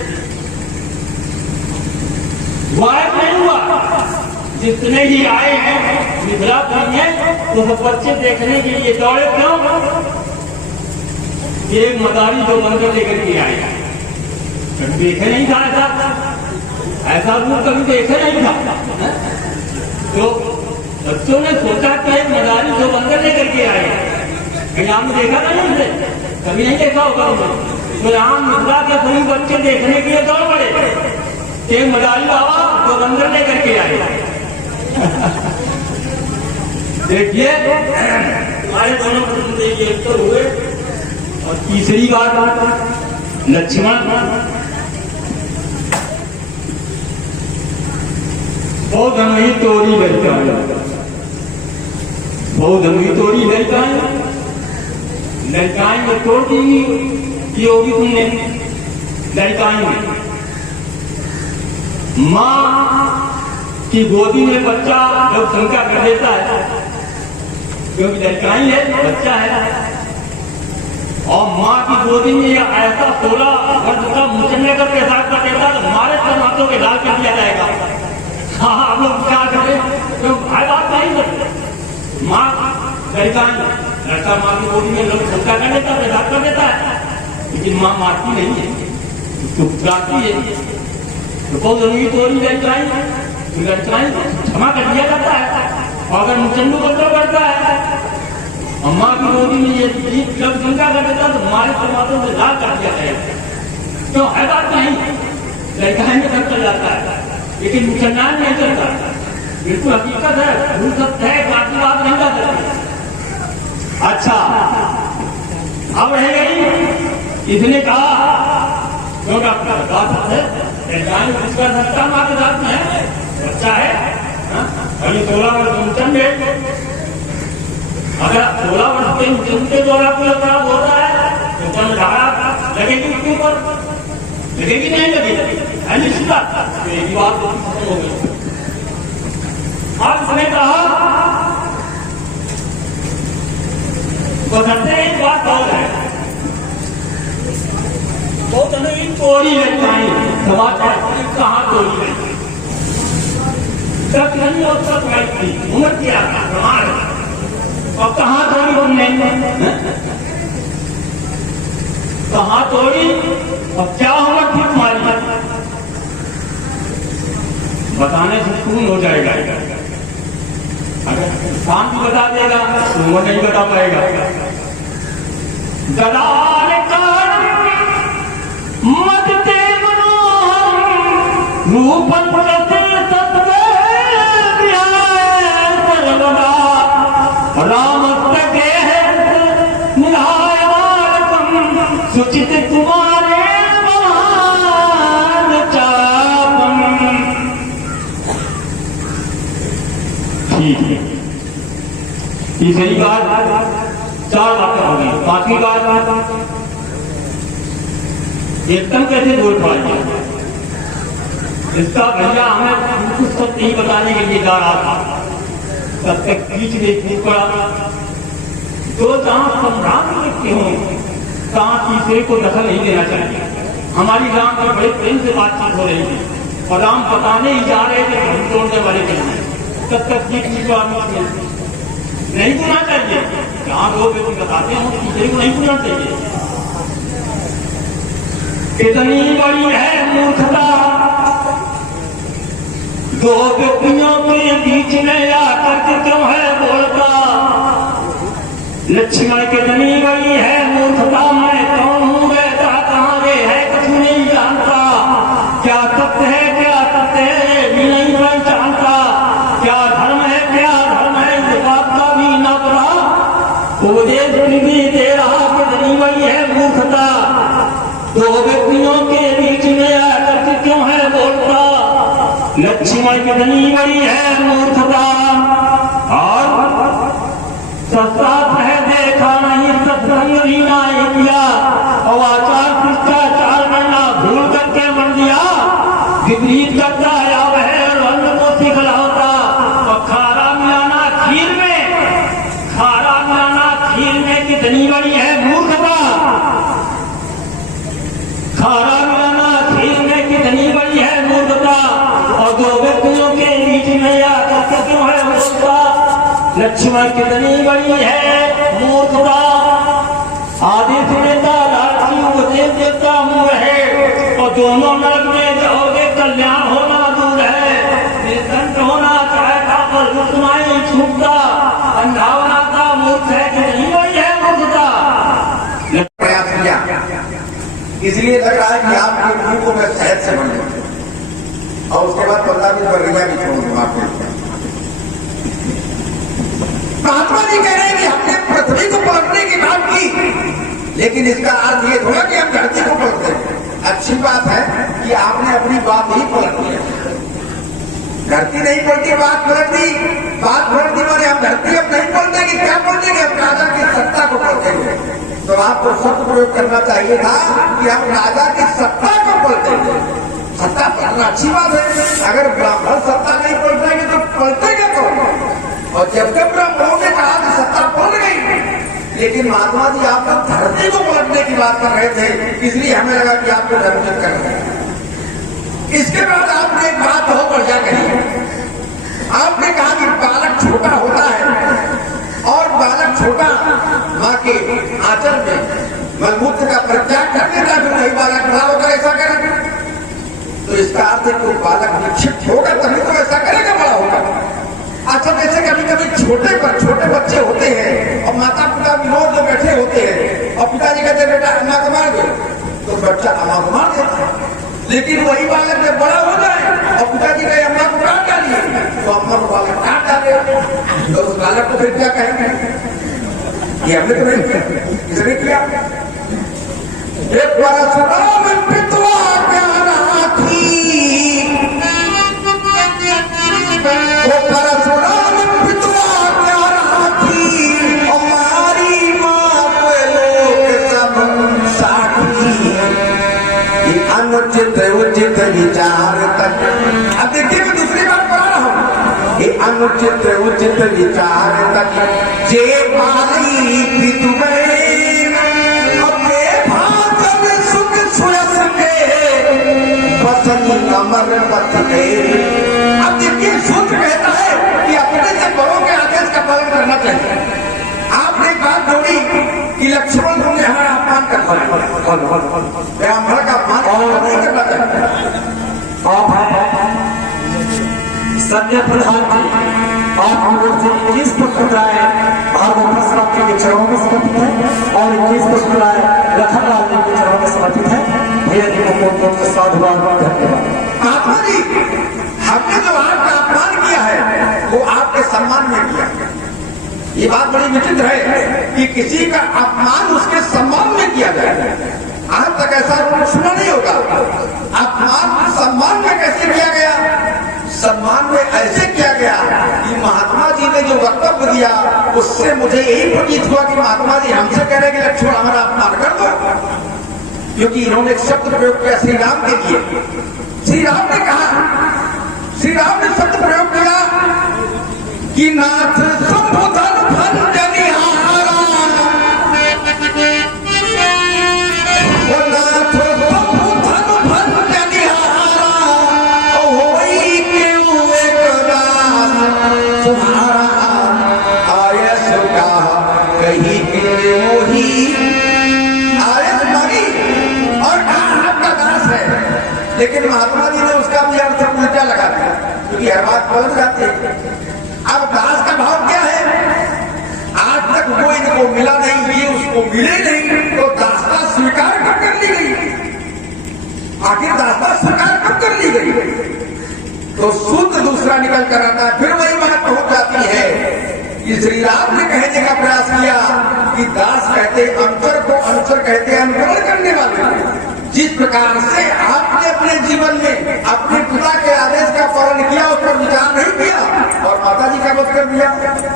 वायब नहीं हुआ, जितने ही आए हैं मिथिलापुर में तो सब बच्चे देखने के लिए दौड़े। क्यों? एक मदारी जो बंदर लेकर के आए, कभी देखे नहीं था ऐसा रूप, कभी देखे नहीं था। तो बच्चों ने सोचा कि एक मदारी जो बंदर लेकर के आए, कहीं आपने देखा नहीं उसे, कभी नहीं देखा होगा उन्होंने। तो यहाँ मिथिला के सभी बच्चे देखने के लिए दौड़ पड़े, एक मदारी बाबा जो बंदर लेकर के आए। देखिए हमारे दोनों प्रश्न एक तो हुए, और तीसरी बात लक्ष्मण बहुत धनही तोड़ी लड़का, बहुत धनही तोड़ी लड़काई में तोड़ दी ये होगी तुमने लड़काई में। माँ की गोदी में बच्चा जब शंका कर देता है, क्योंकि लड़काई है, बच्चा है, और माँ की गोदी में ऐसा 16 वर्ष का मुचन्ने का पेशाब कर देता तो हमारे समातों के लाल कर दिया जाएगा। हाँ आप लोग क्या करें? तो भाई बात नहीं करते। माँ लड़का माँ की गोदी में लोग शंका कर देता, पेशाब कर देता है, लेकिन माँ मारती नहीं है, उसको बुलाती है। तो बहुत जरूरी तोड़ी लड़काई क्षमा कर दिया जाता है। और अगर मुचंडू बच्चा करता है और माँ की गोदी में ये जीत जब शंका कर देता तो हमारे समातों से लाल कर दिया जाएगा। क्यों? है बात नहीं, लड़काई में सब चल जाता है, लेकिन मुसलमान नहीं चलता। बिल्कुल हकीकत है, भूल सत्य है, बाकी बात नहीं कर सकते। अच्छा अब रह गई, इसने कहा जो डॉक्टर बात है कुछ कर सकता, माँ के साथ में बच्चा है, अभी 16 वर्ष मुचन है। अगर 16 वर्ष के मुचन के द्वारा कोई अपराध होता है तो जब धारा लगेगी उसके ऊपर, लगेगी नहीं लगेगी, निश्चित बात। एक बात खत्म हो गई। अब उसने कहा बदलते एक बात और है, बहुत अनेक तोड़ी लड़काई समाचार कहाँ तोड़ी गई, तक नहीं और तक गई उम्र किया प्रमाण, और कहाँ तोड़ी हमने, कहाँ तोड़ी और क्या उम्र थी तुम्हारी, बताने से खून हो जाएगा। अगर शाम भी बता देगा तो वो नहीं बता पाएगा। दलाल मदते मनोहर रूपन राम सुचित कुमारे ठीक है। तीसरी बात, 4 बातें होगी। 5वीं बात, एकदम कैसे बोल पाएंगे, इसका भैया हमें कुछ सब नहीं बताने के लिए जा रहा था, तब तक बीच में कूद पड़ा, तो जहाँ संभ्रांत व्यक्ति हो तहाँ तीसरे को दखल नहीं देना चाहिए। हमारी राम में बड़े प्रेम से बातचीत हो रही थी और राम बताने ही जा रहे थे हम तोड़ने वाले नहीं है, तब तक तीसरी को आदमी नहीं सुनना चाहिए। जहाँ दो व्यक्ति बताते हैं तीसरे को नहीं सुनना चाहिए। इतनी बड़ी है मूर्खता दो व्यक्तियों के बीच में आकर के क्यों है बोलता। लक्ष्मण कितनी बड़ी है मूर्खता, मैं कौन हूँ बैठा कहाँ वे है कुछ नहीं जानता। क्या सत्य है क्या सत्य है ये भी नहीं पहचानता। क्या धर्म है क्या धर्म है इस बात का भी न पता। उपदेश भी दे रहा कितनी बड़ी है मूर्खता दो व्यक्तियों के बीच में आकर के क्यों है बोलता। लक्ष्मण कितनी बड़ी है मूर्खता और सत्सात है देखा नहीं सत्संग भी नहीं किया और आचार शिष्टाचार करना भूल करके मन दिया। विपरीत करता है अब है और अन्न को सिखलाता और खारा मिलाना खीर में कितनी बड़ी है मूर्खता। खारा मिलाना खीर में कितनी बड़ी है मूर्खता और दो व्यक्तियों के बीच में आकर के क्यों है मूर्खता। लक्ष्मण कितनी बड़ी है मूर्खता। आदि सुनेता राशि उपदेश देता हूँ है और दोनों नरक में जाओगे कल्याण होना दूर है। निर्धन होना चाहता पर रुकमाई छूटता अंधावना का मूर्ख है कितनी बड़ी है मूर्खता। प्रयास किया इसलिए लग रहा है कि आपके मुंह को मैं शहद से बन और उसके बाद 15 दिन बर्गिया भी छोड़ दूंगा आपको। महात्मा जी कह रहे हैं कि हमने पृथ्वी को पलटने की बात की लेकिन इसका अर्थ ये थोड़ा कि हम धरती को पलट दें। अच्छी बात है कि आपने अपनी बात ही पलट दी। धरती नहीं पलटी बात पलट दी माने हम धरती अब नहीं पलटेंगे। क्या पलटेंगे हम राजा की सत्ता को पलटेंगे। तो आपको शब्द प्रयोग करना चाहिए था कि हम राजा की सत्ता को पलटेंगे। सत्ता पलटना अच्छी बात है। अगर ब्राह्मण सत्ता नहीं पलटेंगे तो पलटेगा कौन। और जब जब ब्राह्मणों ने कहा कि सत्ता पलट गई लेकिन महात्मा जी आप तो धरती को पलटने की बात कर रहे थे इसलिए हमें लगा कि आपको धर्मित कर रहे हैं। इसके बाद आपने एक बात बहुत बढ़िया कही। आपने कहा कि बालक छोटा होता है और बालक छोटा माँ के आंचल में मलमूत्र का परित्याग कर देता है वही बालक बड़ा होकर ऐसा करे। तो इसका अर्थ है कि बालक निक्षिप्त होगा तभी तो ऐसा करेगा बड़ा होगा। अच्छा जैसे कभी कभी छोटे बच्चे होते हैं और माता पिता विनोद जो बैठे होते हैं और पिताजी कहते बेटा अम्मा को मार दो तो बच्चा अम्मा को मार देता है। लेकिन वही बालक जब बड़ा हो जाए और पिताजी कहे अम्मा को काट डालिए तो अम्मा को बालक काट डाले। तो उस बालक को फिर क्या कहेंगे ये हमने तो नहीं किया इसने किया। एक परशुराम पितवा प्यारा थी वो परशुराम पितवा प्यारा थी हमारी माँ पे लोग सब साथी। ये अनुचित उचित विचार तक अब देखिए मैं दूसरी बात पढ़ा रहा हूँ। ये अनुचित उचित विचार तक जे पाली पितु अपने भाग में सुख सुयस के बसनी कमर पथ गए। अब देखिए सूत्र कहता है कि अपने से बड़ों के आदेश का पालन करना चाहिए। आपने एक बात जोड़ी कि लक्ष्मण तुमने हमारा अपमान करना ब्राह्मण का अपमान नहीं करना चाहिए। सत्य प्रधान आप हम लोग से 21 पुस्तक आए भागवत शास्त्री के चरणों में समर्पित है और 21 पुस्तक आए लखनलाल जी के चरणों में समर्पित है। भैया जी को बहुत साधुवाद धन्यवाद। महात्मा जी हमने जो आपका अपमान किया है वो आपके सम्मान में किया। ये बात बड़ी विचित्र है कि किसी का अपमान उसके सम्मान में किया जाए। आज तक ऐसा सुना नहीं होगा। अपमान सम्मान में कैसे किया गया। सम्मान में ऐसे किया गया कि महात्मा जी ने जो वक्तव्य दिया उससे मुझे यही प्रतीत हुआ कि महात्मा जी हमसे कह रहे कि लक्ष्मण हमारा अपमान कर दो क्योंकि इन्होंने एक शब्द प्रयोग किया श्री राम के लिए। श्री राम ने कहा श्री राम ने शब्द प्रयोग किया कि नाथ संबोधन भंजनिहारा का कहीं के मोही आयत मरी और आपका दास है। लेकिन महात्मा जी ने उसका भी अर्थ उल्टा लगा दिया, क्योंकि हर बात पहुंच जाती है। अब दास का भाव क्या है? आज तक वो इनको मिला नहीं, ये उसको मिले नहीं, तो दासता स्वीकार कब कर ली गई? आखिर दासता स्वीकार कब कर ली गई? तो सूत्र दूसरा निकल कर आता है। फिर वही बात पहुंच जाती है कि श्री राम ने कहने का प्रयास किया कि दास कहते अंतर को, अनुचर कहते अनुकरण करने वाले। जिस प्रकार से आपने अपने जीवन में अपने पिता के आदेश का पालन किया, उस पर विचार नहीं किया और माता जी का वध कर दिया।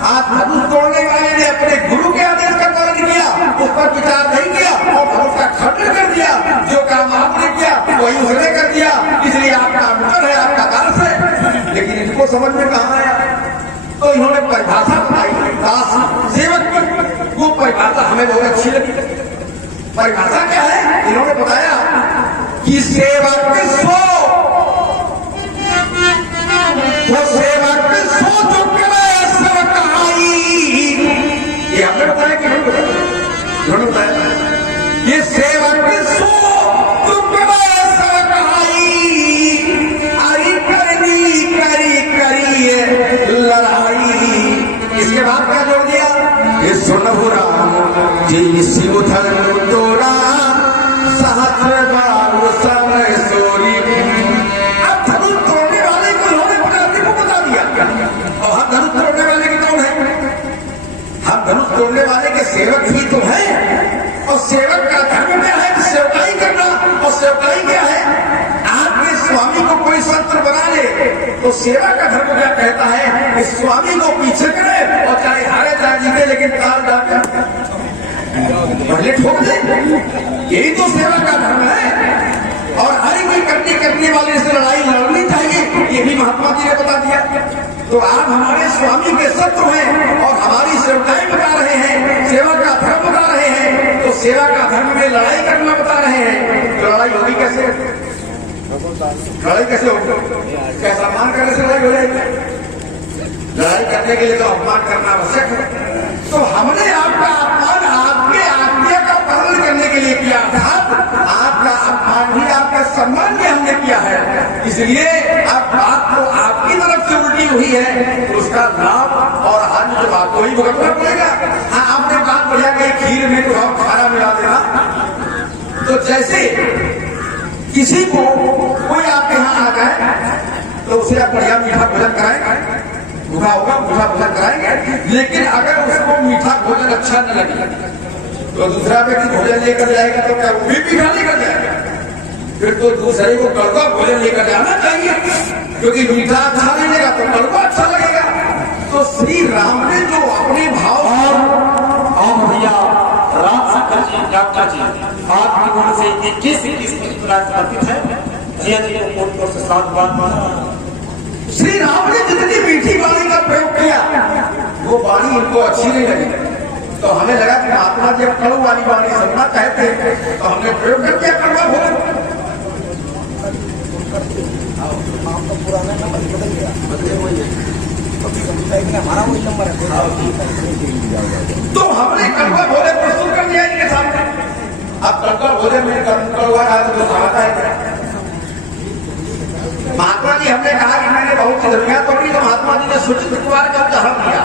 आज धनुष तोड़ने वाले ने अपने गुरु के आदेश का पालन किया, उस पर विचार नहीं किया और धनुष का खंडन कर दिया। जो काम आपने किया वही उसने कर दिया, इसलिए आपका अनुचर है, आपका दास है। लेकिन इनको समझ में कहाँ आया? तो इन्होंने परिभाषा बताई दास सेवक की। वो परिभाषा हमें बहुत अच्छी लगी। परिभाषा क्या है? इन्होंने बताया कि सेवक सो, वो सेवक सो जो करे सेवकाई। ये हमने बताया कि इन्होंने बताया ये सेवक सो जो करे सेवकाई, अरे करनी करी करी लड़ाई। इसके बाद क्या जोड़ दिया? ये सुनहु राम जी शिव धन तोड़ा सहस्र बार समय सोरी। अब धनुष तोड़ने वाले को उन्होंने प्रकृति को बता दिया। और हम धनुष तोड़ने वाले की कौन है? हम धनुष तोड़ने वाले के सेवक ही तो हैं। और सेवक का धर्म क्या है? सेवकाई करना। और सेवकाई क्या है? आपके स्वामी को कोई शस्त्र बना ले तो सेवा का धर्म क्या कहता है कि स्वामी को पीछे करे और चाहे हारे चाहे जीते, लेकिन ताल डाल पहले ठोक दे। यही तो सेवा का धर्म है। और हर कोई करने वाले से लड़ाई लड़नी चाहिए, ये भी महात्मा जी ने बता दिया। तो आप हमारे स्वामी के शत्रु हैं और हमारी सेवकाई बता रहे हैं, सेवा का धर्म बता रहे हैं। तो सेवा का धर्म में लड़ाई करना बता रहे हैं, तो लड़ाई होगी कैसे? लड़ाई कैसे होगी? क्या सम्मान करने से लड़ाई हो जाएगी? लड़ाई करने के लिए तो अपमान करना आवश्यक है। तो हमने आपका अपमान आपके आज्ञा का पालन करने के लिए किया था। आपका अपमान भी, आपका सम्मान भी हमने किया है। इसलिए अब बात तो आपकी तरफ से उल्टी हुई है, तो उसका लाभ और हानि जो आपको ही भुगतना पड़ेगा। हाँ, आपने बात बढ़िया कि खीर में तो हम खाना मिला देना। तो जैसे किसी को कोई आपके यहाँ आ जाए तो उसे आप बढ़िया मीठा भोजन कराएंगे, भूखा होगा मीठा भोजन कराएंगे। लेकिन अगर उसको मीठा भोजन अच्छा न लगे तो दूसरा व्यक्ति भोजन लेकर जाएगा तो क्या वो भी मीठा लेकर जाएगा? फिर तो दूसरे को कड़वा भोजन लेकर जाना चाहिए, क्योंकि मीठा अच्छा नहीं लगेगा तो कड़वा अच्छा लगेगा। तो श्री राम ने जो अपने भाव और भैया राम शंकर जी, डॉक्टर जी, आपकी ओर से 21 समर्पित है। जी को से साथ बात। श्री राम ने जितनी मीठी वाणी का प्रयोग किया वो वाणी इनको अच्छी नहीं लगी। तो हमें लगा कि महात्मा जी अब कड़ू वाली वाणी सुनना चाहते हैं, तो हमने प्रयोग कर दिया कड़वा भोजन। तो हमने कड़वा भोजन प्रस्तुत कर दिया इनके सामने। अब कड़वा भोजन में कड़वा है तो खाता है। महात्मा जी हमने कहा कि मैंने बहुत सी धर्मियां तोड़ी, तो महात्मा जी ने सुचित्र कुमार का उदाहरण दिया।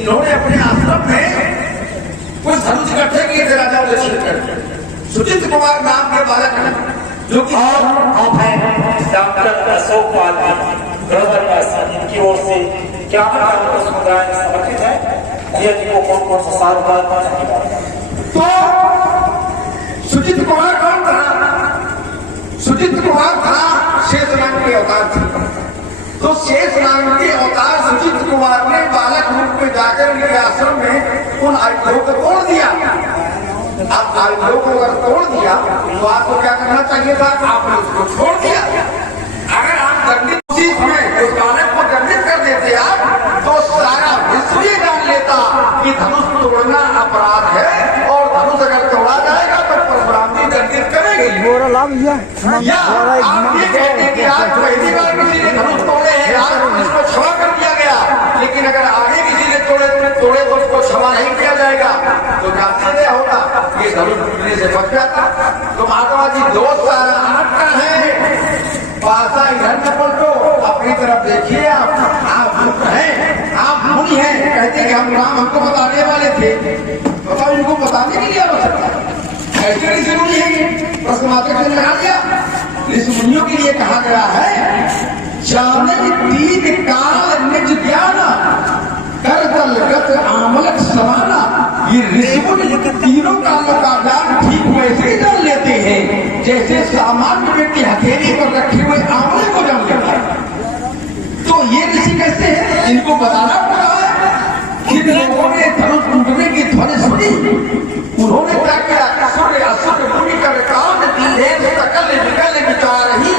इन्होंने अपने आश्रम में कुछ धनुष इकट्ठे किए थे राजा सुचित्र कुमार नाम के बालक हैं, जो कि आप हैं डॉक्टर अशोक पाल इनकी ओर से क्या समुदाय समर्पित है। ये जी को कौन सा साल तो सुचित्र कुमार कौन था? सुचित्र कुमार था शेष नाम के अवतार थे। तो शेष नाम के अवतार सुचित्र कुमार ने बालक रूप में जाकर उनके आश्रम में उन आयुधों को तोड़ दिया। अब आयुधों को अगर तोड़ दिया तो आपको क्या करना चाहिए था? आपने उसको छोड़ दिया। अगर आप दंडित उचित में उस बालक को दंडित कर देते आप, तो सारा विश्व ये जान लेता कि धनुष तोड़ना अपराध है, और धनुष अगर तोड़ा जाएगा तो परशुराम जी दंडित करेंगे। या आप ये कहते हैं कि आज पहली बार किसी ने धनुष तोड़े हैं, आज इसको क्षमा कर दिया गया, लेकिन अगर आगे किसी ने तोड़े तोड़े तो उसको क्षमा नहीं किया जाएगा, तो जानते क्या होगा, ये धनुष टूटने से बच जाता। तो महात्मा जी दोस्त आटा है, पासा इधर न पलटो, अपनी तरफ देखिए, आप मुक्त हैं, आप मुनि हैं, कहते कि हम राम हमको बताने वाले थे, बताओ इनको बताने के लिए आवश्यकता ऐसे ऋषि मुनि है ये प्रश्न मात्र से लगा दिया। ऋषि मुनियों के लिए कहा गया है जाने तीन काल निज ज्ञान कर दल गत आमलक समाना। ये ऋषि मुनि तीनों कालों का ज्ञान ठीक वैसे ही जान लेते हैं जैसे सामान्य व्यक्ति हथेली पर रखे हुए आंवले को जान लेता है। तो ये ऋषि कैसे हैं, इनको बताना पड़ा है। जिन लोगों ने धनुष टूटने की ध्वनि सुनी उन्होंने क्या किया, सूर्य असुर मुनि कर कान दीने सकल निकल विचार ही।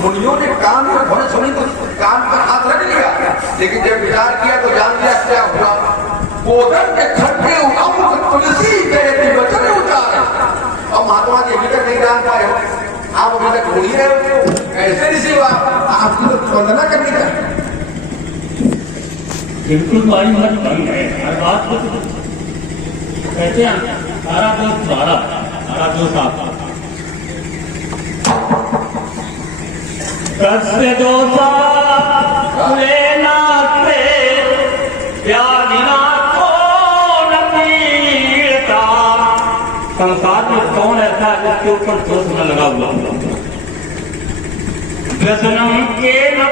मुनियों ने कान पर ध्वनि सुनी तो कान पर हाथ रख लिया, लेकिन जब विचार किया तो जान लिया क्या हुआ। कोदर के खट्टे अमुक तुलसी जयति वचन उतारे। और महात्मा जी अभी तक नहीं जान पाए हो, आप अभी तक भूल ही रहे हो, ऐसे ऋषि हो आपको तो वंदना करनी चाहिए। बिल्कुल बारी मत नहीं है, हर बात को कहते हैं सारा दोस्त तुम्हारा, सारा दोस्त आपका। कस्य दोषा नाते व्याधिनाथो न पीड़िता। संसार में कौन ऐसा है जिसके ऊपर दोष न लगा हुआ। व्यसनम के न